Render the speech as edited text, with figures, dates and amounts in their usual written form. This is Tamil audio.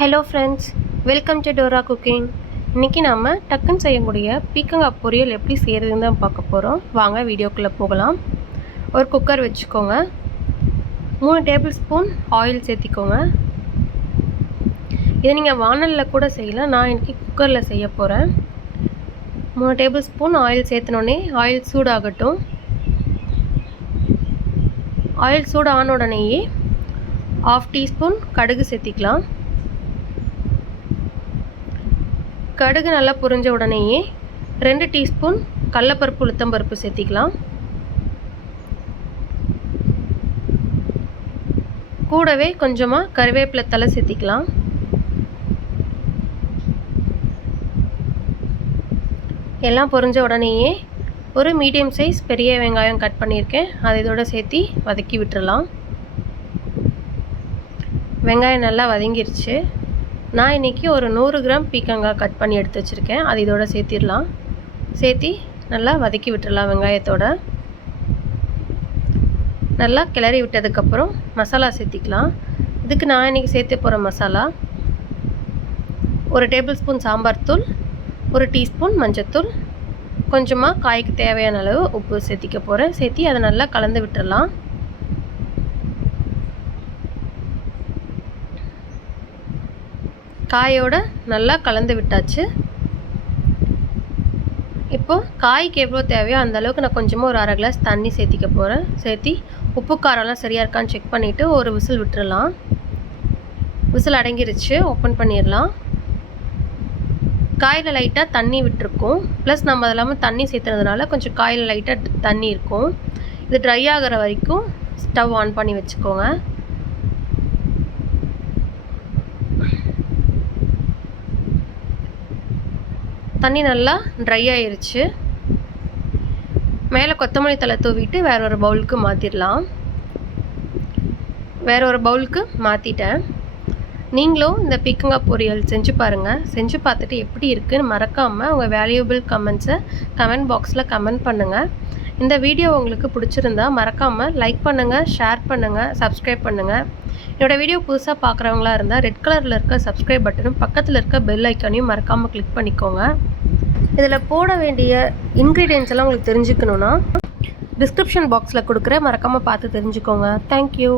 Hello friends, welcome to Dora cooking. இன்றைக்கி நம்ம டக்குன்னு செய்யக்கூடிய பீர்க்கங்காய் பொரியல் எப்படி செய்கிறதுன்னு தான் பார்க்க போகிறோம். வாங்க வீடியோக்குள்ளே போகலாம். ஒரு குக்கர் வச்சுக்கோங்க. 3 டேபிள் ஸ்பூன் ஆயில் சேர்த்திக்கோங்க. இதை நீங்கள் வானலில் கூட செய்யலாம். நான் இன்றைக்கி குக்கரில் செய்ய போகிறேன். 3 டேபிள் ஸ்பூன் ஆயில் சேர்த்தினோடனே ஆயில் சூடாகட்டும். ஆயில் சூடான உடனேயே 1/2 டீஸ்பூன் கடுகு சேர்த்திக்கலாம். கடுகு நல்லா பொரிஞ்ச உடனேயே 2 டீஸ்பூன் கடலைப்பருப்பு உளுத்தம்பருப்பு சேர்த்திக்கலாம். கூடவே கொஞ்சமாக கறிவேப்பிலை தழை சேர்த்திக்கலாம். எல்லாம் பொரிஞ்ச உடனேயே ஒரு மீடியம் சைஸ் பெரிய வெங்காயம் கட் பண்ணியிருக்கேன், அதை இதோட சேர்த்தி வதக்கி விட்டுறலாம். வெங்காயம் நல்லா வதங்கிருச்சு. நான் இன்றைக்கி ஒரு 100 கிராம் பீர்க்கங்காய் கட் பண்ணி எடுத்து வச்சுருக்கேன், அது இதோட சேர்த்திடலாம். சேர்த்தி நல்லா வதக்கி விட்டுடலாம். வெங்காயத்தோட நல்லா கிளறி விட்டதுக்கப்புறம் மசாலா சேர்த்திக்கலாம். இதுக்கு நான் இன்றைக்கி சேர்த்து போகிற மசாலா 1 டேபிள் ஸ்பூன் சாம்பார் தூள், 1 டீஸ்பூன் மஞ்சத்தூள், கொஞ்சமாக காய்க்கு தேவையான அளவு உப்பு சேர்த்திக்க போகிறேன். சேர்த்தி அதை நல்லா கலந்து விட்டுடலாம். காயோட நல்லா கலந்து விட்டாச்சு. இப்போது காய்க்கு எவ்வளோ தேவையோ அந்த அளவுக்கு நான் கொஞ்சமாக ஒரு 1/2 கிளாஸ் தண்ணி சேர்த்திக்க போகிறேன். சேர்த்தி உப்பு காரம்லாம் சரியாக இருக்கான்னு செக் பண்ணிவிட்டு ஒரு விசில் விட்டுடலாம். விசில் அடங்கிருச்சு. ஓப்பன் பண்ணிடலாம். காயில் லைட்டாக தண்ணி விட்டுருக்கோம். ப்ளஸ் நம்ம அது இல்லாமல் தண்ணி சேர்த்துறதுனால கொஞ்சம் காயில் லைட்டாக தண்ணி இருக்கும். இது ட்ரை ஆகிற வரைக்கும் ஸ்டவ் ஆன் பண்ணி வச்சுக்கோங்க. தண்ணி நல்லா ட்ரை ஆயிருச்சு. மேலே கொத்தமல்லி தழை தூவிட்டு வேற ஒரு பவுலுக்கு மாற்றிடலாம். வேற ஒரு பவுலுக்கு மாற்றிட்டேன். நீங்களும் இந்த பீர்க்கங்காய் பொரியல் செஞ்சு பாருங்கள். செஞ்சு பார்த்துட்டு எப்படி இருக்குன்னு மறக்காமல் உங்கள் வேல்யூபிள் கமெண்ட்ஸை கமெண்ட் பாக்ஸில் கமெண்ட் பண்ணுங்கள். இந்த வீடியோ உங்களுக்கு பிடிச்சிருந்தா மறக்காமல் லைக் பண்ணுங்கள், ஷேர் பண்ணுங்கள், சப்ஸ்கிரைப் பண்ணுங்கள். என்னோடய வீடியோ புதுசாக பார்க்குறவங்களா இருந்தால் ரெட் கலரில் இருக்க சப்ஸ்கிரைப் பட்டனும் பக்கத்தில் இருக்க பெல் ஐக்கானையும் மறக்காமல் கிளிக் பண்ணிக்கோங்க. இதில் போட வேண்டிய இன்க்ரீடியன்ட்ஸ் எல்லாம் உங்களுக்கு தெரிஞ்சுக்கணுன்னா டிஸ்கிரிப்ஷன் பாக்ஸில் கொடுக்குறேன், மறக்காமல் பார்த்து தெரிஞ்சுக்கோங்க. தேங்க்யூ.